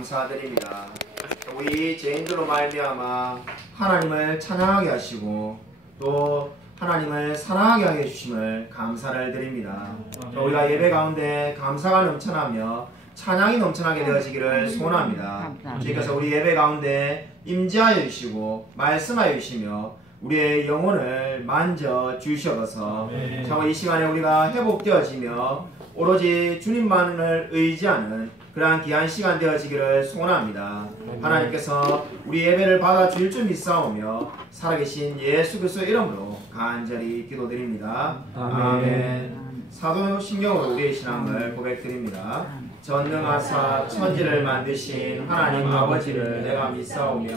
감사드립니다. 우리 죄인들로 말미암아 하나님을 찬양하게 하시고 또 하나님을 사랑하게 하게 해주심을 감사를 드립니다. 우리가 예배 가운데 감사가 넘쳐나며 찬양이 넘쳐나게 되어지기를 소원합니다. 주님께서 우리 예배 가운데 임재하여 주시고 말씀하여 주시며 우리의 영혼을 만져 주시옵소서. 이 시간에 우리가 회복되어지며 오로지 주님만을 의지하는 그러한 귀한 시간 되어지기를 소원합니다. 하나님께서 우리 예배를 받아주실 줄 믿사오며 살아계신 예수 그리스도의 이름으로 간절히 기도드립니다. 아멘. 사도신경으로 우리의 신앙을 고백드립니다. 전능하사 천지를 만드신 하나님 아버지를 내가 믿사오며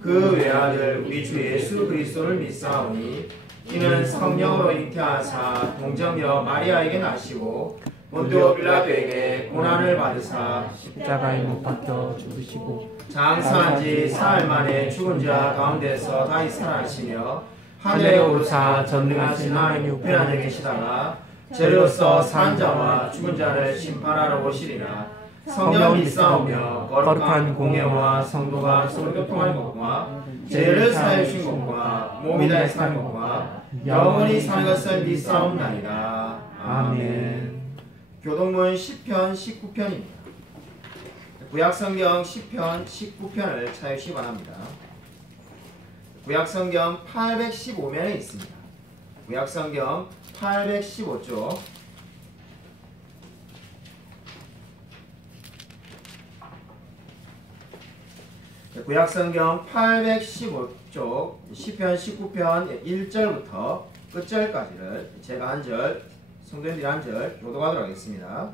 그 외아들 우리 주 예수 그리스도를 믿사오니 이는 성령으로 잉태하사 동정녀 마리아에게 나시고 본디오 빌라도에게 고난을 받으사 십자가에 못 박혀 죽으시고 장사한 지 사흘 만에 죽은 자 가운데서 다시 살아나시며 하늘에 오르사 전능하신 하나님 우편에 계시다가 죄로서 산 자와 죽은 자를 심판하러 오시리라. 성령 믿사오며 거룩한 공예와 성도가 서로 교통하는 것과 죄를 사하여 주신 것과 몸이 다해 사는 것과 영원히 사는 것을 믿사옵나이다. 아멘. 교동문 10편 19편입니다. 구약성경 10편 19편을 찾으시기 바랍니다. 구약성경 815면에 있습니다. 구약성경 815쪽 구약성경 815쪽 10편 19편 1절부터 끝절까지를 제가 한 절, 성도님들이 한 절 교독하도록 하겠습니다.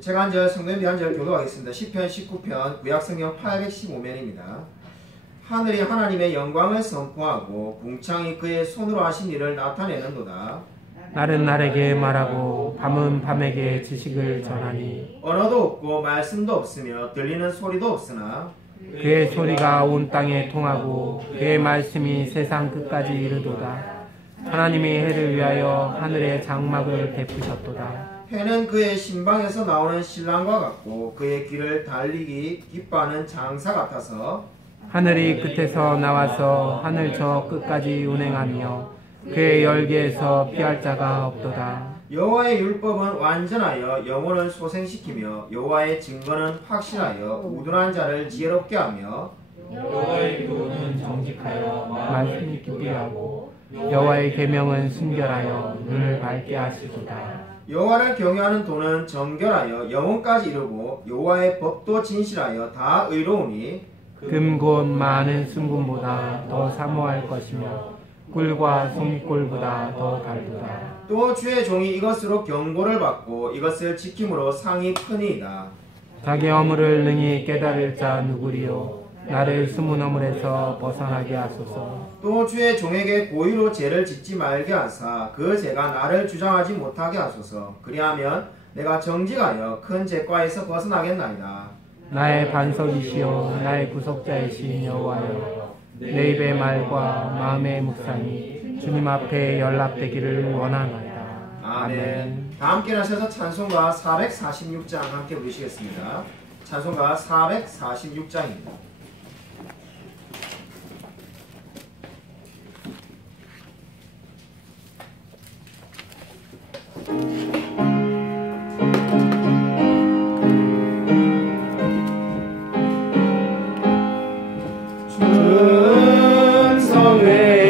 제가 한 절, 성도님들이 한 절 교독하겠습니다. 10편 19편 구약성경 815면입니다. 하늘이 하나님의 영광을 선포하고 궁창이 그의 손으로 하신 일을 나타내는도다. 날은 날에게 말하고 밤은 밤에게 지식을 전하니 언어도 없고 말씀도 없으며 들리는 소리도 없으나 그의 소리가 온 땅에 통하고 그의 말씀이 세상 끝까지 이르도다. 하나님이 해를 위하여 하늘의 장막을 베푸셨도다. 해는 그의 신방에서 나오는 신랑과 같고 그의 길을 달리기 기뻐하는 장사 같아서 하늘이 끝에서 나와서 하늘 저 끝까지 운행하며 그의 열기에서 피할 자가 없도다. 여호와의 율법은 완전하여 영혼을 소생시키며 여호와의 증거는 확실하여 우둔한 자를 지혜롭게 하며 여호와의 교훈은 정직하여 말씀이 깊게 하고 여호와의 계명은 순결하여 눈을 밝게 하시도다. 여호와를 경외하는 도는 정결하여 영혼까지 이르고 여호와의 법도 진실하여 다 의로우니 금 곧 많은 순금보다 더 사모할 것이며 꿀과 송이꿀보다 더 달도다. 또 주의 종이 이것으로 경고를 받고 이것을 지킴으로 상이 크니이다. 자기 허물을 능히 깨달을 자 누구리요. 나를 숨은 허물에서 벗어나게 하소서. 또 주의 종에게 고의로 죄를 짓지 말게 하사 그 죄가 나를 주장하지 못하게 하소서. 그리하면 내가 정직하여 큰 죄과에서 벗어나겠나이다. 나의 반석이시요 나의 구속자이신 여호와여, 내 입의 말과 마음의 묵상이 주님 앞에 연락되기를 원하나이다. 아멘. 다 함께 하셔서 찬송가 446장 함께 부르시겠습니다. 찬송가 446장입니다.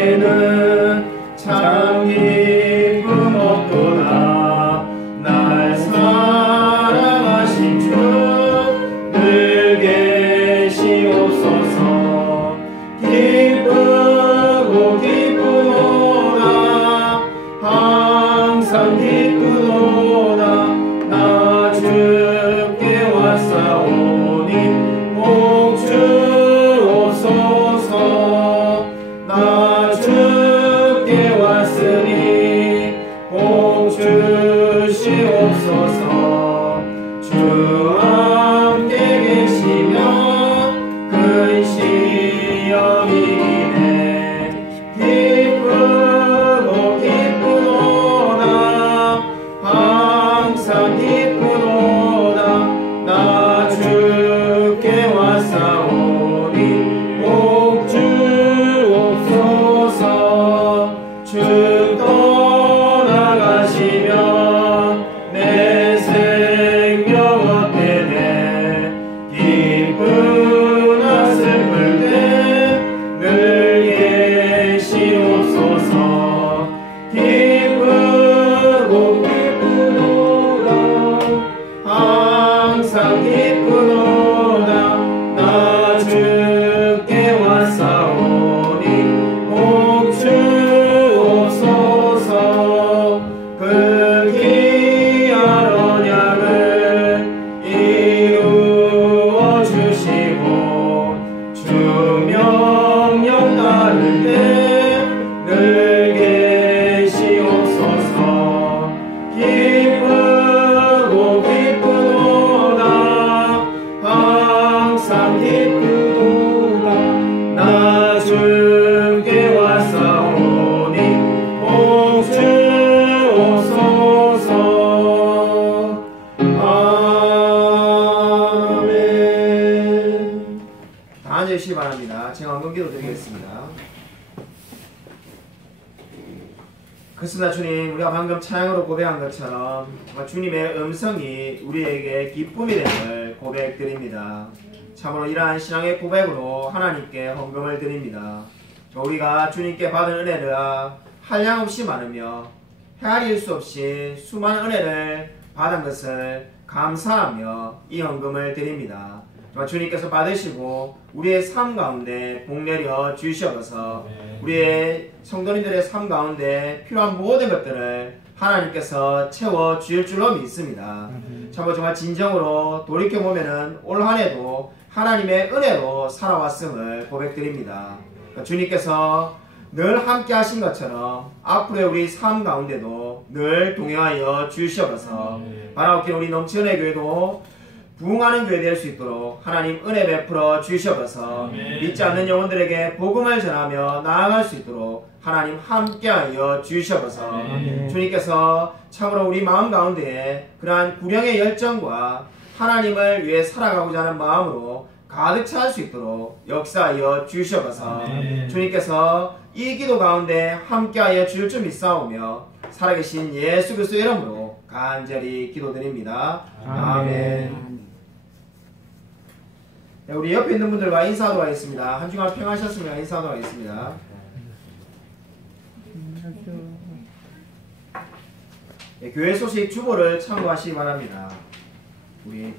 성회는 참 기쁨 없도다. 날 사랑하신 주 늘 계시옵소서. 기쁘고 기쁘도다. 항상 기쁘도다. 나 주께 왔사오니 복 주옵소서. 나 주께 왔으니 복 주시옵소서. 주 함께 계시면 세상 기쁘도다 나 주께 왔사오니 복주옵소서. 아멘. 다 앉으시기 바랍니다. 제가 헌금기도 드리겠습니다. 그렇습니다. 주님, 우리가 방금 찬양으로 고백한 것처럼 정말 주님의 음성이 우리에게 기쁨이 됨을 고백드립니다. 참으로 이러한 신앙의 고백으로 하나님께 헌금을 드립니다. 우리가 주님께 받은 은혜를 한량없이 많으며 헤아릴 수 없이 수많은 은혜를 받은 것을 감사하며 이 헌금을 드립니다. 주님께서 받으시고 우리의 삶 가운데 복내려 주시옵소서. 우리의 성도님들의 삶 가운데 필요한 모든 것들을 하나님께서 채워 주실 줄로 믿습니다. 정말 진정으로 돌이켜보면 올 한해도 하나님의 은혜로 살아왔음을 고백드립니다. 주님께서 늘 함께 하신 것처럼 앞으로의 우리 삶 가운데도 늘 동행하여 주시옵소서. 바라옵기는 우리 넘치은혜 교회도 부흥하는 교회 될 수 있도록 하나님 은혜 베풀어 주시옵소서. 믿지 않는 영혼들에게 복음을 전하며 나아갈 수 있도록 하나님 함께하여 주시옵소서. 주님께서 참으로 우리 마음 가운데에 그러한 구령의 열정과 하나님을 위해 살아가고자 하는 마음으로 가득 찰 수 있도록 역사하여 주시옵소서. 주님께서 이 기도 가운데 함께하여 주실 줄 믿사오며 살아계신 예수 그리스도의 이름으로 간절히 기도드립니다. 아멘. 네, 우리 옆에 있는 분들과 인사하도록 하겠습니다. 한 주간 평안하셨습니까? 인사하도록 하겠습니다. 네, 교회 소식 주보를 참고하시기 바랍니다. 우리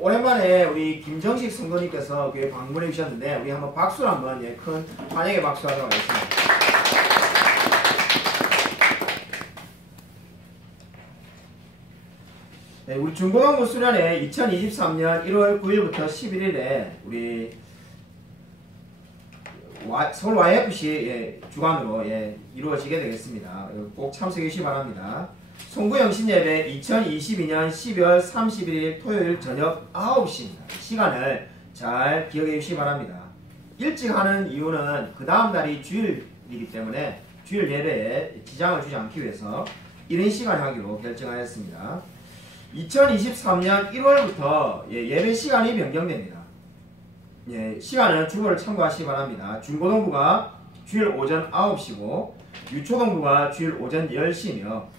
오랜만에 우리 김정식 성도님께서 교회 방문해 주셨는데 우리 한번 박수를 한번 큰 환영의 박수 하도록 하겠습니다. 네, 우리 중고등부 수련회 2023년 1월 9일부터 11일에 우리 서울 YFC 주관으로 이루어지게 되겠습니다. 꼭 참석해 주시기 바랍니다. 송구영신예배 2022년 12월 31일 토요일 저녁 9시입니다. 시간을 잘 기억해 주시기 바랍니다. 일찍 하는 이유는 그 다음 날이 주일이기 때문에 주일 예배에 지장을 주지 않기 위해서 이른 시간에 하기로 결정하였습니다. 2023년 1월부터 예배 시간이 변경됩니다. 시간은 주보를 참고하시기 바랍니다. 중고등부가 주일 오전 9시고 유초등부가 주일 오전 10시며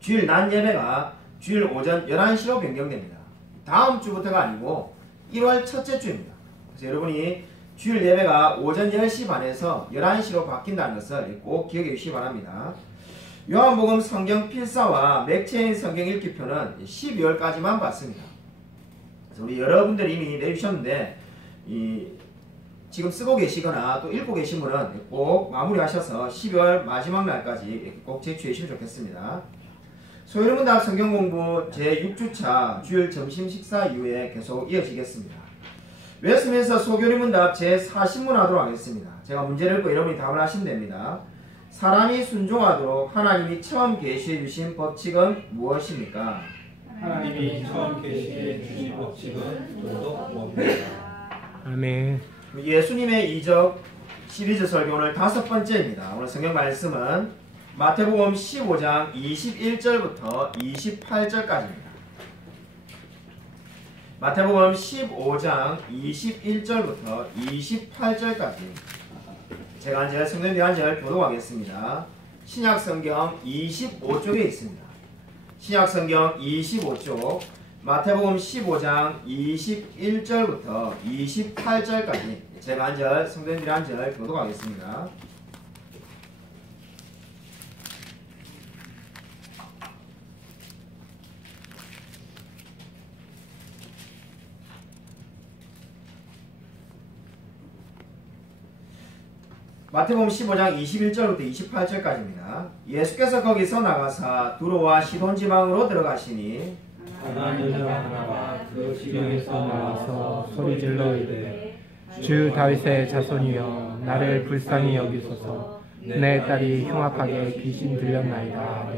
주일 낮 예배가 주일 오전 11시로 변경됩니다. 다음 주부터가 아니고 1월 첫째 주입니다. 그래서 여러분이 주일 예배가 오전 10시 반에서 11시로 바뀐다는 것을 꼭 기억해 주시기 바랍니다. 요한복음 성경 필사와 맥체인 성경 읽기표는 12월까지만 받습니다. 그래서 우리 여러분들이 이미 내주셨는데 지금 쓰고 계시거나 또 읽고 계신 분은 꼭 마무리하셔서 12월 마지막 날까지 꼭 제출해 주시면 좋겠습니다. 소요문답 성경공부 제6주차 주일 점심 식사 이후에 계속 이어지겠습니다. 웨스민스터 소교리문답 제40문 하도록 하겠습니다. 제가 문제를 읽고 여러분이 답을 하시면 됩니다. 사람이 순종하도록 하나님이 처음 계시해 주신 법칙은 무엇입니까? 하나님이 처음 계시해 주신 법칙은 도덕 법입니다. 아멘. 예수님의 이적 시리즈 설교 오늘 5번째입니다. 오늘 성경 말씀은 마태복음 15장 21절부터 28절까지입니다. 마태복음 15장 21절부터 28절까지 제가 한 절, 성도님들이 한 절 교독하겠습니다. 신약성경 25쪽에 있습니다. 신약성경 25쪽 마태복음 15장 21절부터 28절까지 제가 한 절, 성도님들이 한 절 교독하겠습니다. 마태복음 15장 21절부터 28절까지입니다. 예수께서 거기서 나가사 두로와 시돈 지방으로 들어가시니 가난한 여자 하나가 그 지방에서 나와서 소리질러 이르되 주 다윗의 자손이여 나를 불쌍히 여기소서 내 딸이 흉악하게 귀신 들렸나이다.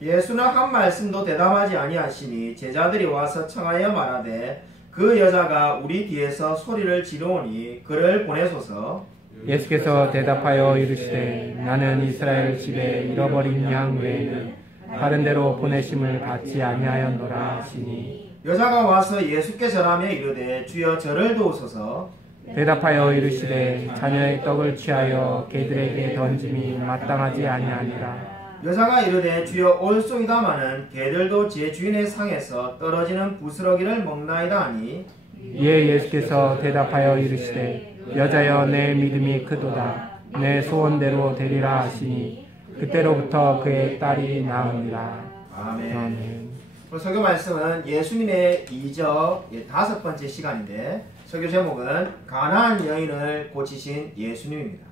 예수는 한 말씀도 대답하지 아니하시니 제자들이 와서 청하여 말하되 그 여자가 우리 뒤에서 소리를 지르오니 그를 보내소서. 예수께서 대답하여 이르시되 나는 이스라엘 집에 잃어버린 양 외에는 다른 데로 보내심을 받지 아니하였노라 하시니 여자가 와서 예수께 절하며 이르되 주여 저를 도우소서. 대답하여 이르시되 자녀의 떡을 취하여 개들에게 던짐이 마땅하지 아니하니라. 여자가 이르되 주여 올소이다마는 개들도 제 주인의 상에서 떨어지는 부스러기를 먹나이다 하니 이에 예수께서 대답하여 이르시되 여자여 내 믿음이 크도다 내 소원대로 되리라 하시니 그때로부터 그의 딸이 나으니라. 아멘. 아멘. 오늘 설교 말씀은 예수님의 이적 5번째 시간인데 설교 제목은 가나안 여인을 고치신 예수님입니다.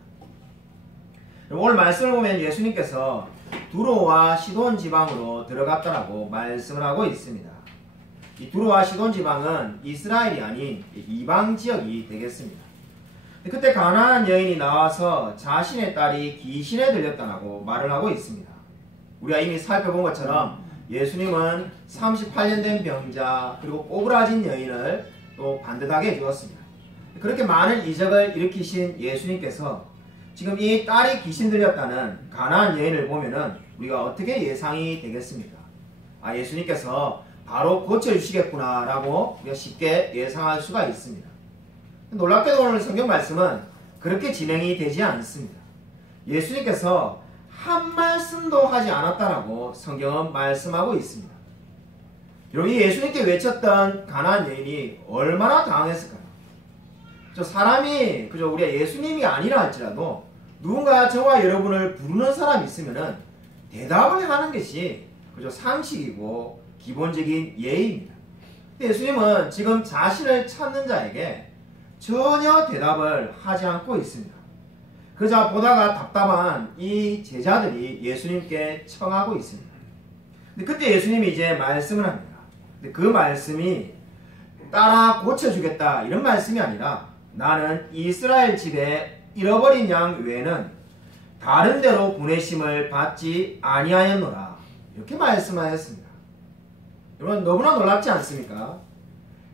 오늘 말씀을 보면 예수님께서 두로와 시돈 지방으로 들어갔다라고 말씀을 하고 있습니다. 이 두로와 시돈 지방은 이스라엘이 아닌 이방 지역이 되겠습니다. 그때 가나안 여인이 나와서 자신의 딸이 귀신에 들렸다고 말을 하고 있습니다. 우리가 이미 살펴본 것처럼 예수님은 38년 된 병자 그리고 꼬부라진 여인을 또 반듯하게 해주었습니다. 그렇게 많은 이적을 일으키신 예수님께서 지금 이 딸이 귀신 들렸다는 가나안 여인을 보면은 우리가 어떻게 예상이 되겠습니까? 아, 예수님께서 바로 고쳐주시겠구나 라고 우리가 쉽게 예상할 수가 있습니다. 놀랍게도 오늘 성경 말씀은 그렇게 진행이 되지 않습니다. 예수님께서 한 말씀도 하지 않았다라고 성경은 말씀하고 있습니다. 여러분, 이 예수님께 외쳤던 가나안 여인이 얼마나 당황했을까요? 저 사람이 그저 우리가 예수님이 아니라 할지라도 누군가 저와 여러분을 부르는 사람이 있으면은 대답을 하는 것이 그저 상식이고 기본적인 예의입니다. 예수님은 지금 자신을 찾는 자에게 전혀 대답을 하지 않고 있습니다. 그저 보다가 답답한 이 제자들이 예수님께 청하고 있습니다. 근데 그때 예수님이 이제 말씀을 합니다. 근데 그 말씀이 따라 고쳐주겠다 이런 말씀이 아니라 나는 이스라엘 집에 잃어버린 양 외에는 다른 데로 보내심을 받지 아니하였노라 이렇게 말씀하였습니다. 여러분 너무나 놀랍지 않습니까?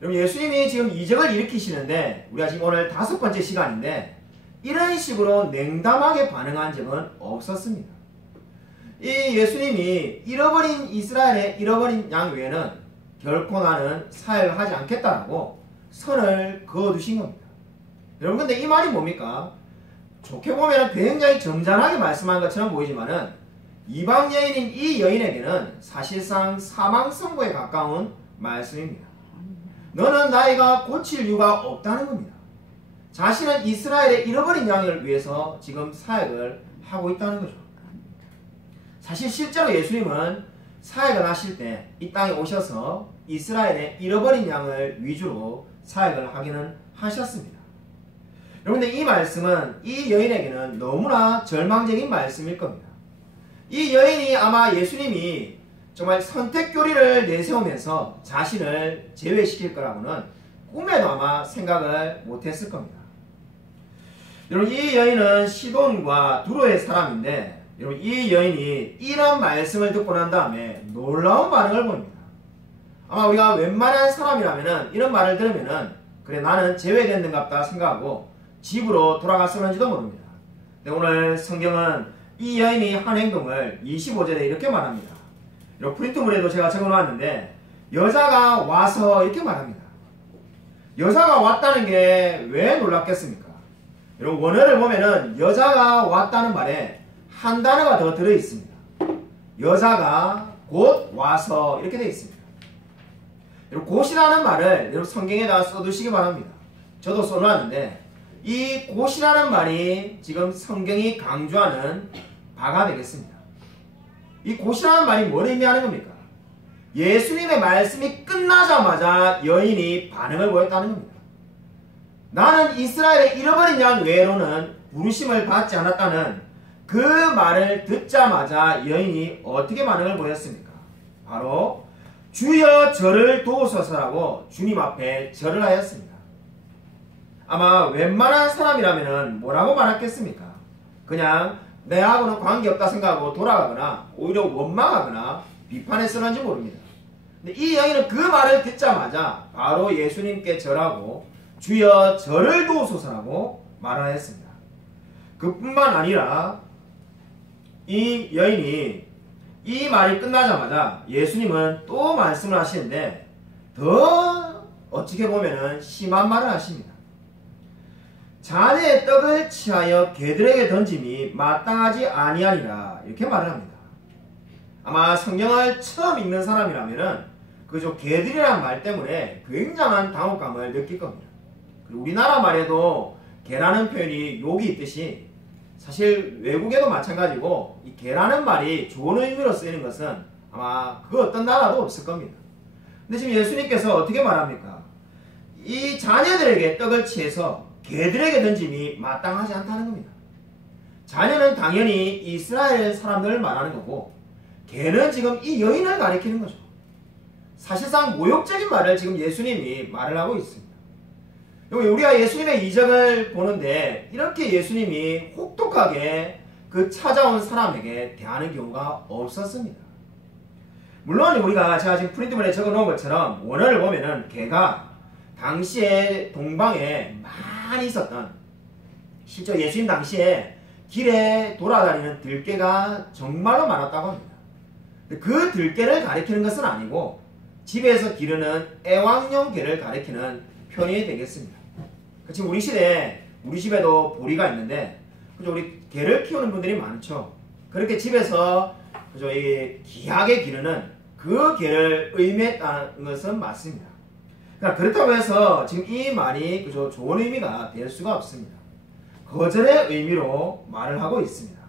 여러분 예수님이 지금 이적을 일으키시는데 우리가 지금 오늘 5번째 시간인데 이런 식으로 냉담하게 반응한 적은 없었습니다. 이 예수님이 잃어버린 이스라엘의 잃어버린 양 외에는 결코 나는 사역을 하지 않겠다라고 선을 그어두신 겁니다. 여러분 근데 이 말이 뭡니까? 좋게 보면 굉장히 점잖하게 말씀한 것처럼 보이지만은 이방 여인인 이 여인에게는 사실상 사망 선고에 가까운 말씀입니다. 너는 나이가 고칠 이유가 없다는 겁니다. 자신은 이스라엘의 잃어버린 양을 위해서 지금 사역을 하고 있다는 거죠. 사실 실제로 예수님은 사역을 하실 때 이 땅에 오셔서 이스라엘의 잃어버린 양을 위주로 사역을 하기는 하셨습니다. 여러분들 이 말씀은 이 여인에게는 너무나 절망적인 말씀일 겁니다. 이 여인이 아마 예수님이 정말 선택교리를 내세우면서 자신을 제외시킬 거라고는 꿈에도 아마 생각을 못했을 겁니다. 여러분 이 여인은 시돈과 두로의 사람인데 여러분 이 여인이 이런 말씀을 듣고 난 다음에 놀라운 반응을 보입니다. 아마 우리가 웬만한 사람이라면은 이런 말을 들으면은 그래 나는 제외됐는갑다 생각하고 집으로 돌아갔을는지도 모릅니다. 근데 오늘 성경은 이 여인이 한 행동을 25절에 이렇게 말합니다. 여러분 프린트물에도 제가 적어놓았는데 여자가 와서 이렇게 말합니다. 여자가 왔다는 게 왜 놀랍겠습니까? 여러분 원어를 보면은 여자가 왔다는 말에 한 단어가 더 들어있습니다. 여자가 곧 와서 이렇게 되어 있습니다. 여러분 곧이라는 말을 여러분 성경에다 써두시기 바랍니다. 저도 써놓았는데 이 곧이라는 말이 지금 성경이 강조하는 바가 되겠습니다. 이 곧이라는 말이 뭘 의미하는 겁니까? 예수님의 말씀이 끝나자마자 여인이 반응을 보였다는 겁니다. 나는 이스라엘의 잃어버린 양 외로는 부르심을 받지 않았다는 그 말을 듣자마자 여인이 어떻게 반응을 보였습니까? 바로 주여 저를 도우소서라고 주님 앞에 절을 하였습니다. 아마 웬만한 사람이라면 뭐라고 말했겠습니까? 그냥 내하고는 관계없다 생각하고 돌아가거나 오히려 원망하거나 비판했을는지 모릅니다. 근데 이 여인은 그 말을 듣자마자 바로 예수님께 절하고 주여 저를 도우소서라고 말을 했습니다. 그뿐만 아니라 이 여인이 이 말이 끝나자마자 예수님은 또 말씀을 하시는데 더 어떻게 보면은 심한 말을 하십니다. 자네의 떡을 취하여 개들에게 던짐이 마땅하지 아니하니라 이렇게 말을 합니다. 아마 성경을 처음 읽는 사람이라면은 그저 개들이라는 말 때문에 굉장한 당혹감을 느낄 겁니다. 그리고 우리나라 말에도 개라는 표현이 욕이 있듯이 사실 외국에도 마찬가지고 이 개라는 말이 좋은 의미로 쓰이는 것은 아마 그 어떤 나라도 없을 겁니다. 근데 지금 예수님께서 어떻게 말합니까? 이 자녀들에게 떡을 취해서 개들에게 던짐이 마땅하지 않다는 겁니다. 자녀는 당연히 이스라엘 사람들을 말하는 거고 개는 지금 이 여인을 가리키는 거죠. 사실상 모욕적인 말을 지금 예수님이 말을 하고 있습니다. 우리가 예수님의 이적을 보는데 이렇게 예수님이 혹독하게 그 찾아온 사람에게 대하는 경우가 없었습니다. 물론 우리가 제가 지금 프린트본에 적어놓은 것처럼 원어를 보면은 개가 당시에 동방에 많이 있었던, 실제 예수님 당시에 길에 돌아다니는 들개가 정말로 많았다고 합니다. 그 들개를 가리키는 것은 아니고 집에서 기르는 애완용 개를 가리키는 표현이 되겠습니다. 지금 우리 시대에 우리 집에도 보리가 있는데 그죠, 우리 개를 키우는 분들이 많죠. 그렇게 집에서 그죠, 이 귀하게 기르는 그 개를 의미했다는 것은 맞습니다. 그러니까 그렇다고 해서 지금 이 말이 그저 좋은 의미가 될 수가 없습니다. 거절의 의미로 말을 하고 있습니다.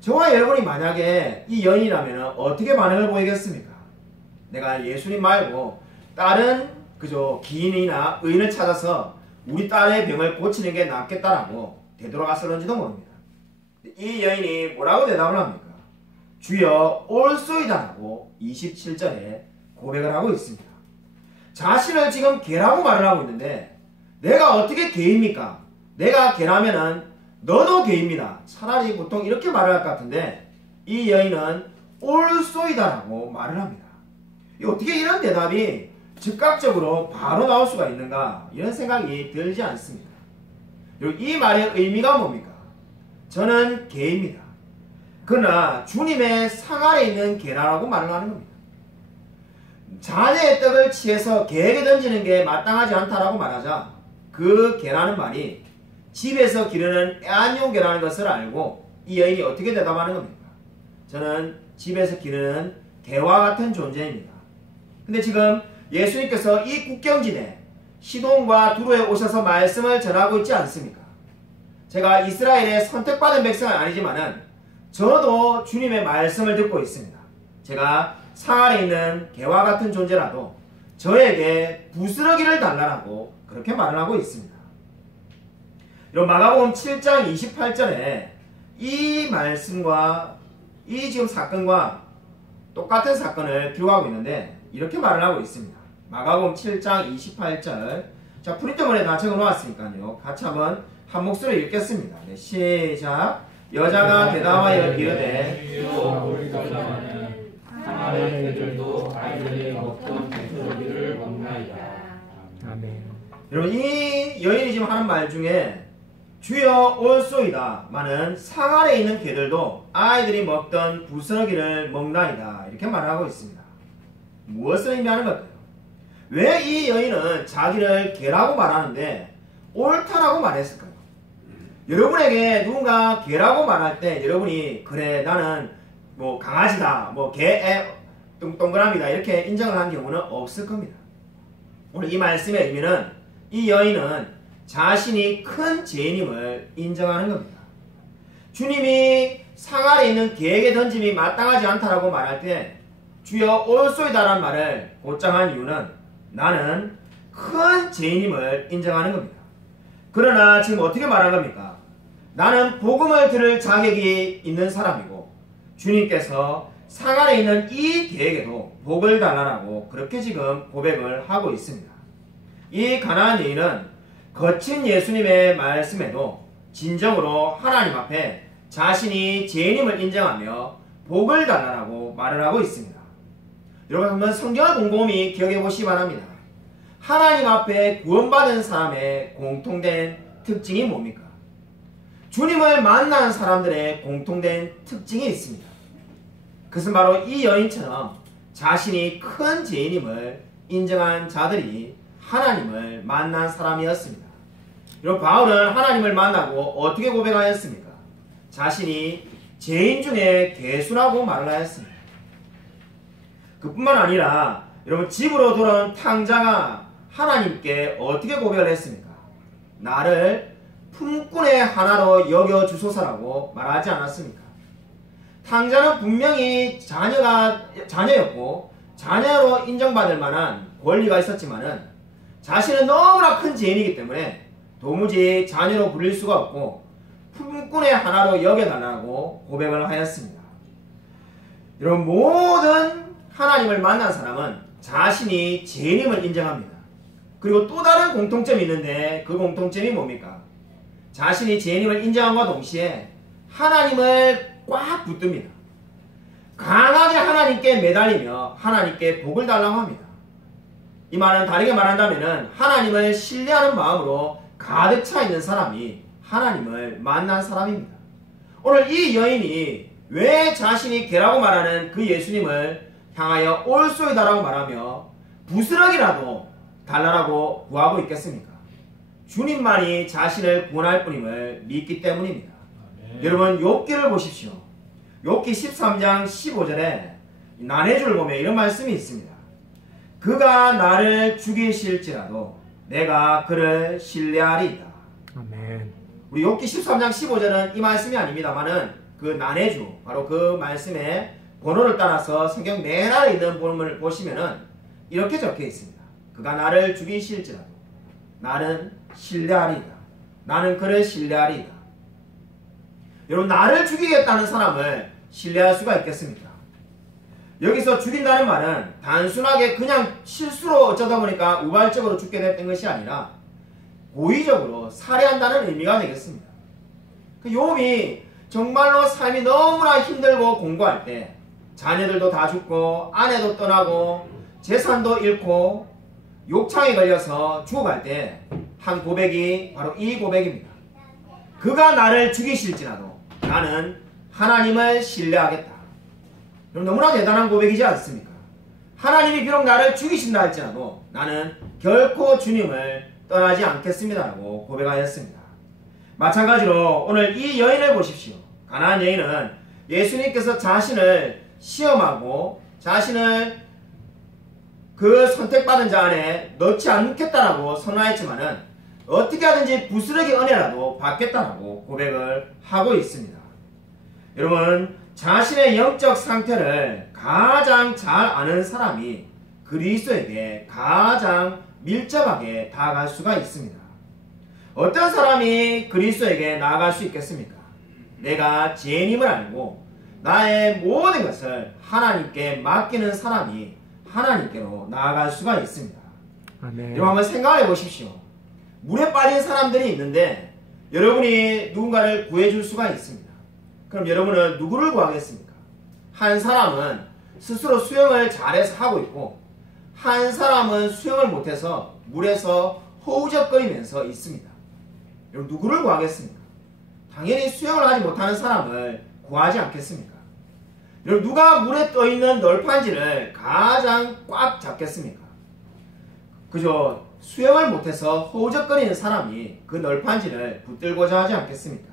저와 여러분이 만약에 이 여인이라면 어떻게 반응을 보이겠습니까? 내가 예수님 말고 다른 그저 기인이나 의인을 찾아서 우리 딸의 병을 고치는 게 낫겠다라고 되돌아갔을런지도 모릅니다. 이 여인이 뭐라고 대답을 합니까? 주여 올소이다라고 27절에 고백을 하고 있습니다. 자신을 지금 개라고 말을 하고 있는데 내가 어떻게 개입니까? 내가 개라면은 너도 개입니다. 차라리 보통 이렇게 말을 할 것 같은데 이 여인은 올소이다라고 말을 합니다. 어떻게 이런 대답이 즉각적으로 바로 나올 수가 있는가, 이런 생각이 들지 않습니다. 그리고 이 말의 의미가 뭡니까? 저는 개입니다. 그러나 주님의 상 아래 있는 개라고 말을 하는 겁니다. 자녀의 떡을 취해서 개에게 던지는 게 마땅하지 않다라고 말하자 그 개라는 말이 집에서 기르는 애완용 개라는 것을 알고 이 여인이 어떻게 대답하는 겁니까? 저는 집에서 기르는 개와 같은 존재입니다. 근데 지금 예수님께서 이 국경지대 시돈과 두로에 오셔서 말씀을 전하고 있지 않습니까? 제가 이스라엘의 선택받은 백성은 아니지만은 저도 주님의 말씀을 듣고 있습니다. 제가 상 아래 있는 개와 같은 존재라도 저에게 부스러기를 달라고 그렇게 말을 하고 있습니다. 이런 마가복음 7장 28절에 이 말씀과 이 지금 사건과 똑같은 사건을 기록하고 있는데 이렇게 말을 하고 있습니다. 마가복음 7장 28절. 자, 프린트본에 다 적어 놓았으니까요. 같이 한번 한 목소리로 읽겠습니다. 네, 시작. 여자가 대답하여 이르되 우리가는 하나의 애들도 아이들이 먹던 부스러기를 먹나이다. 아멘. 여러분, 이 여인이 지금 하는 말 중에 주여 올소이다 마는 상 아래 있는 개들도 아이들이 먹던 부스러기를 먹나이다 이렇게 말하고 있습니다. 무엇을 의미하는 걸까요? 왜 이 여인은 자기를 개라고 말하는데 옳다라고 말했을까요? 여러분에게 누군가 개라고 말할 때 여러분이 그래 나는 뭐 강아지다 뭐 개에 동그라미다 이렇게 인정을 한 경우는 없을 겁니다. 오늘 이 말씀의 의미는 이 여인은 자신이 큰 죄인임을 인정하는 겁니다. 주님이 상 아래 있는 개에게 던짐이 마땅하지 않다라고 말할 때 주여 올소이다라는 말을 곧장 한 이유는 나는 큰 죄인임을 인정하는 겁니다. 그러나 지금 어떻게 말한 겁니까? 나는 복음을 들을 자격이 있는 사람이고 주님께서 상 아래 있는 이 개에게도 복을 달라고 그렇게 지금 고백을 하고 있습니다. 이 가나안 여인은 거친 예수님의 말씀에도 진정으로 하나님 앞에 자신이 죄인임을 인정하며 복을 달라고 말을 하고 있습니다. 여러분 한번 성경을 곰곰이 기억해 보시기 바랍니다. 하나님 앞에 구원받은 사람의 공통된 특징이 뭡니까? 주님을 만난 사람들의 공통된 특징이 있습니다. 그것은 바로 이 여인처럼 자신이 큰 죄인임을 인정한 자들이 하나님을 만난 사람이었습니다. 여러분 바울은 하나님을 만나고 어떻게 고백하였습니까? 자신이 죄인 중에 괴수라고 말을 하였습니다. 그뿐만 아니라 여러분 집으로 돌아온 탕자가 하나님께 어떻게 고백을 했습니까? 나를 품꾼의 하나로 여겨주소서라고 말하지 않았습니까? 탕자는 분명히 자녀였고 자녀로 인정받을 만한 권리가 있었지만은 자신은 너무나 큰 죄인이기 때문에 도무지 자녀로 불릴 수가 없고 품꾼의 하나로 여겨달라고 고백을 하였습니다. 여러분 모든 하나님을 만난 사람은 자신이 죄인임을 인정합니다. 그리고 또 다른 공통점이 있는데 그 공통점이 뭡니까? 자신이 죄인임을 인정함과 동시에 하나님을 꽉 붙듭니다. 강하게 하나님께 매달리며 하나님께 복을 달라고 합니다. 이 말은 다르게 말한다면 하나님을 신뢰하는 마음으로 가득 차 있는 사람이 하나님을 만난 사람입니다. 오늘 이 여인이 왜 자신이 개라고 말하는 그 예수님을 향하여 올소이다라고 말하며 부스럭이라도 달라라고 구하고 있겠습니까? 주님만이 자신을 구원할 뿐임을 믿기 때문입니다. 여러분 욥기를 보십시오. 욥기 13장 15절에 난해주를 보면 이런 말씀이 있습니다. 그가 나를 죽이실지라도 내가 그를 신뢰하리이다. 아멘. 우리 욥기 13장 15절은 이 말씀이 아닙니다만은 그 난해주 바로 그 말씀의 번호를 따라서 성경 맨 아래 있는 본문을 보시면은 이렇게 적혀 있습니다. 그가 나를 죽이실지라도 나는 신뢰하리이다. 나는 그를 신뢰하리이다. 여러분 나를 죽이겠다는 사람을 신뢰할 수가 있겠습니까? 여기서 죽인다는 말은 단순하게 그냥 실수로 어쩌다 보니까 우발적으로 죽게 됐던 것이 아니라 고의적으로 살해한다는 의미가 되겠습니다. 그 욥이 정말로 삶이 너무나 힘들고 공고할 때 자녀들도 다 죽고 아내도 떠나고 재산도 잃고 욕창에 걸려서 죽어갈 때 한 고백이 바로 이 고백입니다. 그가 나를 죽이실지라도 나는 하나님을 신뢰하겠다. 너무나 대단한 고백이지 않습니까? 하나님이 비록 나를 죽이신다 할지라도 나는 결코 주님을 떠나지 않겠습니다라고 고백하였습니다. 마찬가지로 오늘 이 여인을 보십시오. 가나안 여인은 예수님께서 자신을 시험하고 자신을 그 선택받은 자 안에 넣지 않겠다라고 선언했지만은 어떻게 하든지 부스러기 은혜라도 받겠다라고 고백을 하고 있습니다. 여러분 자신의 영적 상태를 가장 잘 아는 사람이 그리스도에게 가장 밀접하게 다가갈 수가 있습니다. 어떤 사람이 그리스도에게 나아갈 수 있겠습니까? 내가 죄인임을 알고 나의 모든 것을 하나님께 맡기는 사람이 하나님께로 나아갈 수가 있습니다. 아멘. 여러분 한번 생각해 보십시오. 물에 빠진 사람들이 있는데 여러분이 누군가를 구해줄 수가 있습니다. 그럼 여러분은 누구를 구하겠습니까? 한 사람은 스스로 수영을 잘해서 하고 있고 한 사람은 수영을 못해서 물에서 허우적거리면서 있습니다. 여러분 누구를 구하겠습니까? 당연히 수영을 하지 못하는 사람을 구하지 않겠습니까? 여러분 누가 물에 떠있는 널판지를 가장 꽉 잡겠습니까? 그저 수영을 못해서 허우적거리는 사람이 그 널판지를 붙들고자 하지 않겠습니까?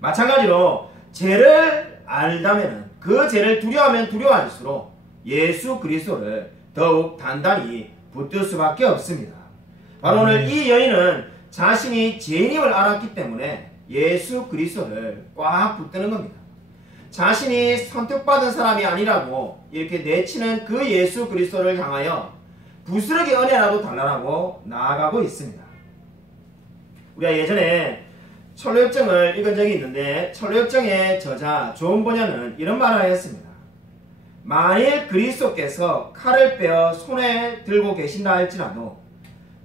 마찬가지로 죄를 알다면 그 죄를 두려워하면 두려워할수록 예수 그리스도를 더욱 단단히 붙들 수밖에 없습니다. 바로 오늘 이 여인은 자신이 죄인임을 알았기 때문에 예수 그리스도를 꽉 붙드는 겁니다. 자신이 선택받은 사람이 아니라고 이렇게 내치는 그 예수 그리스도를 향하여 부스러기 은혜라도 달라고 나아가고 있습니다. 우리가 예전에 철로역정을 읽은 적이 있는데 철로역정의 저자 존 번연은 이런 말을 하였습니다. 만일 그리스도께서 칼을 빼어 손에 들고 계신다 할지라도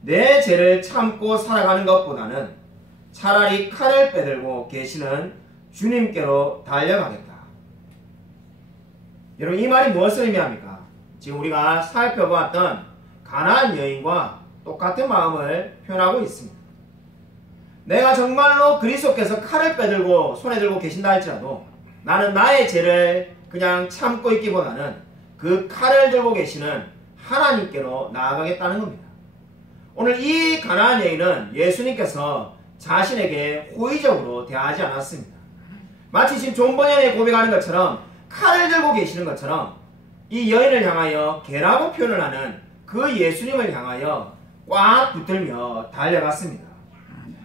내 죄를 참고 살아가는 것보다는 차라리 칼을 빼들고 계시는 주님께로 달려가겠다. 여러분 이 말이 무엇을 의미합니까? 지금 우리가 살펴보았던 가나안 여인과 똑같은 마음을 표현하고 있습니다. 내가 정말로 그리스도께서 칼을 빼들고 손에 들고 계신다 할지라도 나는 나의 죄를 그냥 참고 있기보다는 그 칼을 들고 계시는 하나님께로 나아가겠다는 겁니다. 오늘 이 가나안 여인은 예수님께서 자신에게 호의적으로 대하지 않았습니다. 마치 지금 존 번연이 고백하는 것처럼 칼을 들고 계시는 것처럼 이 여인을 향하여 개라고 표현을 하는 그 예수님을 향하여 꽉 붙들며 달려갔습니다.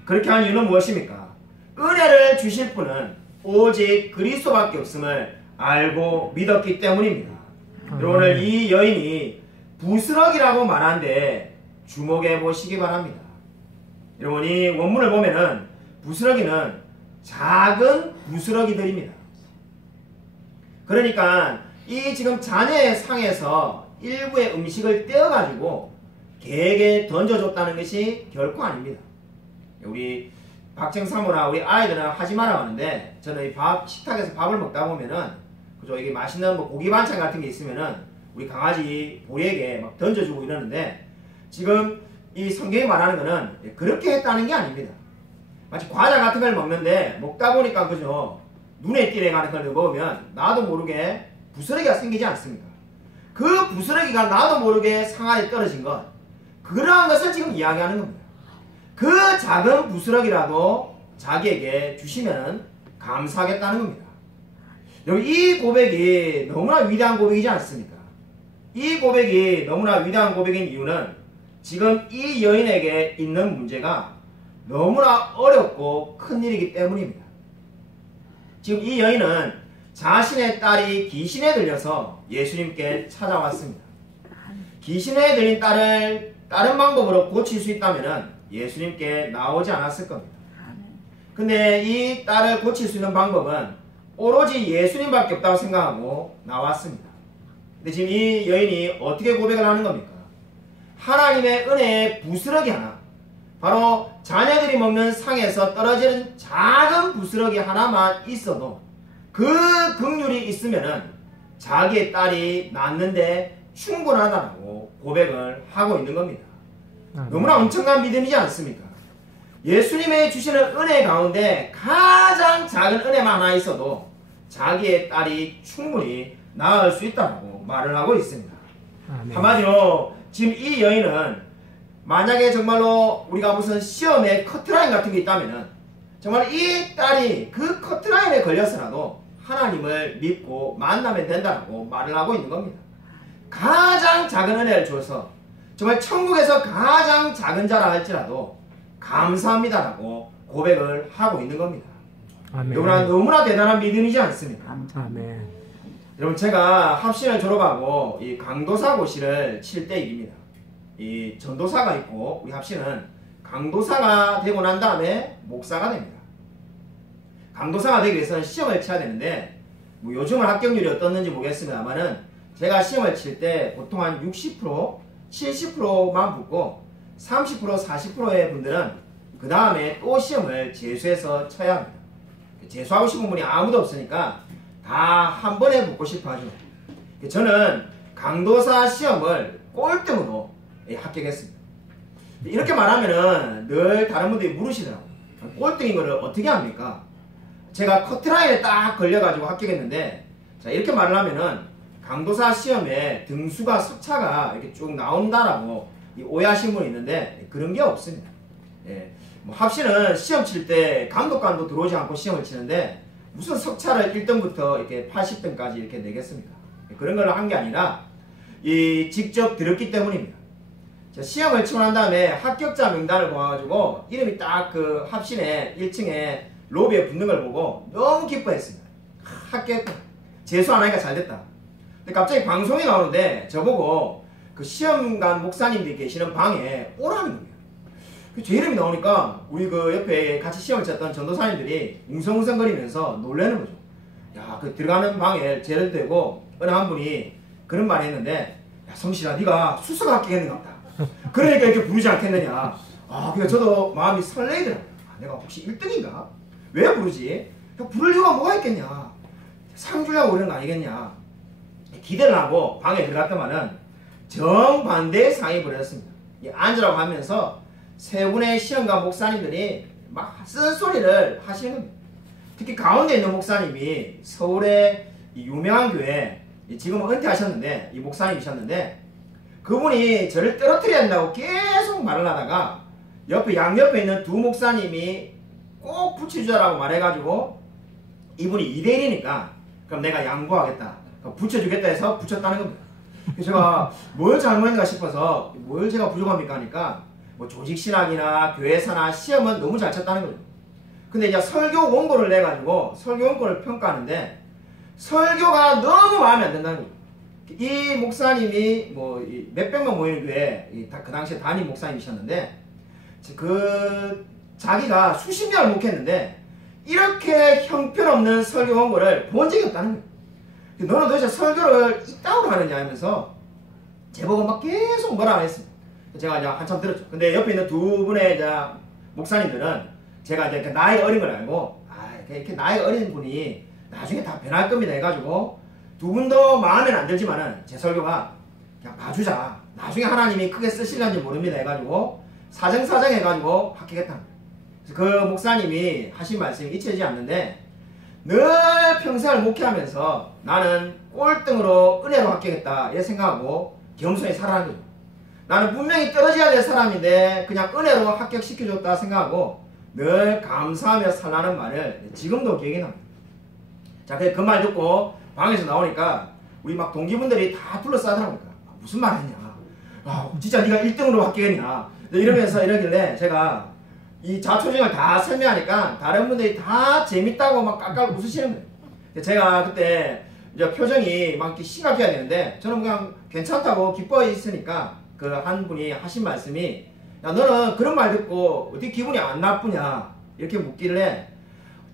그렇게 한 이유는 무엇입니까? 은혜를 주실 분은 오직 그리스도밖에 없음을 알고 믿었기 때문입니다. 오늘 이 여인이 부스럭이라고 말하는데 주목해 보시기 바랍니다. 여러분, 이 원문을 보면은 부스러기는 작은 부스러기들입니다. 그러니까 이 지금 자녀의 상에서 일부의 음식을 떼어가지고 개에게 던져줬다는 것이 결코 아닙니다. 우리 박정사모나 우리 아이들은 하지 말라고 하는데, 저는 이 식탁에서 밥을 먹다 보면은 그죠, 이게 맛있는 뭐 고기 반찬 같은 게 있으면은 우리 강아지 보리에게 막 던져주고 이러는데, 지금 이 성경이 말하는 거는 그렇게 했다는 게 아닙니다. 마치 과자 같은 걸 먹는데 먹다 보니까 그죠, 눈에 띄게 가는 걸 먹으면 나도 모르게 부스러기가 생기지 않습니까? 그 부스러기가 나도 모르게 상하에 떨어진 것, 그러한 것을 지금 이야기하는 겁니다. 그 작은 부스러기라도 자기에게 주시면 감사하겠다는 겁니다. 여러분, 이 고백이 너무나 위대한 고백이지 않습니까? 이 고백이 너무나 위대한 고백인 이유는 지금 이 여인에게 있는 문제가 너무나 어렵고 큰일이기 때문입니다. 지금 이 여인은 자신의 딸이 귀신에 들려서 예수님께 찾아왔습니다. 귀신에 들린 딸을 다른 방법으로 고칠 수 있다면 예수님께 나오지 않았을 겁니다. 근데 이 딸을 고칠 수 있는 방법은 오로지 예수님밖에 없다고 생각하고 나왔습니다. 근데 지금 이 여인이 어떻게 고백을 하는 겁니까? 하나님의 은혜의 부스러기 하나, 바로 자녀들이 먹는 상에서 떨어지는 작은 부스러기 하나만 있어도 그 긍휼이 있으면은 자기의 딸이 낳는데 충분하다고 고백을 하고 있는 겁니다. 너무나 엄청난 믿음이지 않습니까? 예수님의 주시는 은혜 가운데 가장 작은 은혜만 하나 있어도 자기의 딸이 충분히 낳을 수 있다고 말을 하고 있습니다. 한마디로 지금 이 여인은 만약에 정말로 우리가 무슨 시험에 커트라인 같은 게 있다면은 정말 이 딸이 그 커트라인에 걸려서라도 하나님을 믿고 만나면 된다고 말을 하고 있는 겁니다. 가장 작은 은혜를 줘서 정말 천국에서 가장 작은 자라 할지라도 감사합니다라고 고백을 하고 있는 겁니다. 너무나 대단한 믿음이지 않습니까? 아멘. 여러분, 제가 합신을 졸업하고 이 강도사 고시를 칠 때입니다. 이 전도사가 있고 우리 합신은 강도사가 되고 난 다음에 목사가 됩니다. 강도사가 되기 위해서는 시험을 쳐야 되는데, 뭐 요즘은 합격률이 어떻는지 모르겠습니다만은 제가 시험을 칠 때 보통 한 60%, 70%만 붙고 30%, 40%의 분들은 그 다음에 또 시험을 재수해서 쳐야 합니다. 재수하고 싶은 분이 아무도 없으니까 다 한 번에 붙고 싶어 하죠. 저는 강도사 시험을 꼴등으로 합격했습니다. 이렇게 말하면은 늘 다른 분들이 물으시더라고요. 꼴등인 거를 어떻게 합니까? 제가 커트라인에 딱 걸려가지고 합격했는데, 자, 이렇게 말을 하면은 강도사 시험에 등수가 석차가 이렇게 쭉 나온다라고 오해하시는 분이 있는데 그런 게 없습니다. 예. 뭐 합시는 시험 칠 때 감독관도 들어오지 않고 시험을 치는데 무슨 석차를 1등부터 이렇게 80등까지 이렇게 내겠습니까? 그런 걸 한 게 아니라 직접 들었기 때문입니다. 자, 시험을 치고 난 다음에 합격자 명단을 보아가지고 이름이 딱 그 합신의 1층에 로비에 붙는 걸 보고 너무 기뻐했습니다. 합격했다. 재수 안 하니까 잘 됐다. 근데 갑자기 방송이 나오는데 저보고 그 시험관 목사님들이 계시는 방에 오라는 거예요. 제 이름이 나오니까 우리 그 옆에 같이 시험을 쳤던 전도사님들이 웅성웅성거리면서 놀라는 거죠. 야, 그 들어가는 방에 죄를 대고 어느 한 분이 그런 말을 했는데, 야, 성실아, 네가 수석 합격했는 것 같다. 그러니까 이렇게 부르지 않겠느냐. 그러니까 저도 마음이 설레더라고요. 내가 혹시 1등인가? 왜 부르지? 부를 이유가 뭐가 있겠냐. 상 주려고 그러는 거 아니겠냐. 기대를 하고 방에 들어갔더만은 정반대의 상황이 벌어졌습니다. 앉으라고 하면서 세 분의 시험관 목사님들이 막 쓴소리를 하시는 겁니다. 특히 가운데 있는 목사님이 서울의 유명한 교회, 지금은 은퇴하셨는데 이 목사님이셨는데 그분이 저를 떨어뜨려야 한다고 계속 말을 하다가 양옆에 있는 두 목사님이 꼭 붙여주자라고 말해가지고 이분이 2대1이니까 그럼 내가 양보하겠다, 붙여주겠다 해서 붙였다는 겁니다. 그래서 제가 뭘 잘못했는가 싶어서 뭘 제가 부족합니까 하니까 뭐 조직신학이나 교회사나 시험은 너무 잘 쳤다는 거죠. 근데 이제 설교 원고를 내가지고 설교 원고를 평가하는데 설교가 너무 마음에 안 든다는 거죠. 이 목사님이 뭐 몇백 명 모이는 교회 그 당시에 담임 목사님이셨는데 자기가 수십 년을 목했는데 이렇게 형편없는 설교 원고를 본 적이 없다는 거예요. 너는 도대체 설교를 이따위로 하느냐 하면서 제보고 막 계속 뭐라 했습니다. 제가 이제 한참 들었죠. 근데 옆에 있는 두 분의 목사님들은 제가 이제 나이가 어린 걸 알고 이렇게 나이가 어린 분이 나중에 다 변할 겁니다 해가지고 두 분도 마음에는 안 들지만은 제 설교가 그냥 봐주자, 나중에 하나님이 크게 쓰실런지 모릅니다 해가지고 사정사정 해가지고 합격했다. 그 목사님이 하신 말씀이 잊혀지지 않는데 늘 평생을 목회하면서 나는 꼴등으로 은혜로 합격했다 이렇게 생각하고 겸손히 살아가는 거죠. 나는 분명히 떨어져야 될 사람인데 그냥 은혜로 합격시켜줬다 생각하고 늘 감사하며 살라는 말을 지금도 기억이 납니다. 자, 그 말 듣고 방에서 나오니까 우리 막 동기분들이 다 둘러싸더라고요. 무슨 말 했냐, 진짜 네가 1등으로 합격했냐 이러면서 이러길래 제가 이 자초지종을 다 설명하니까 다른 분들이 다 재밌다고 막 깔깔 웃으시는 거예요. 제가 그때 이제 표정이 막 이렇게 심각해야 되는데 저는 그냥 괜찮다고 기뻐 있으니까 그 한 분이 하신 말씀이 야, 너는 그런 말 듣고 어떻게 기분이 안 나쁘냐 이렇게 묻길래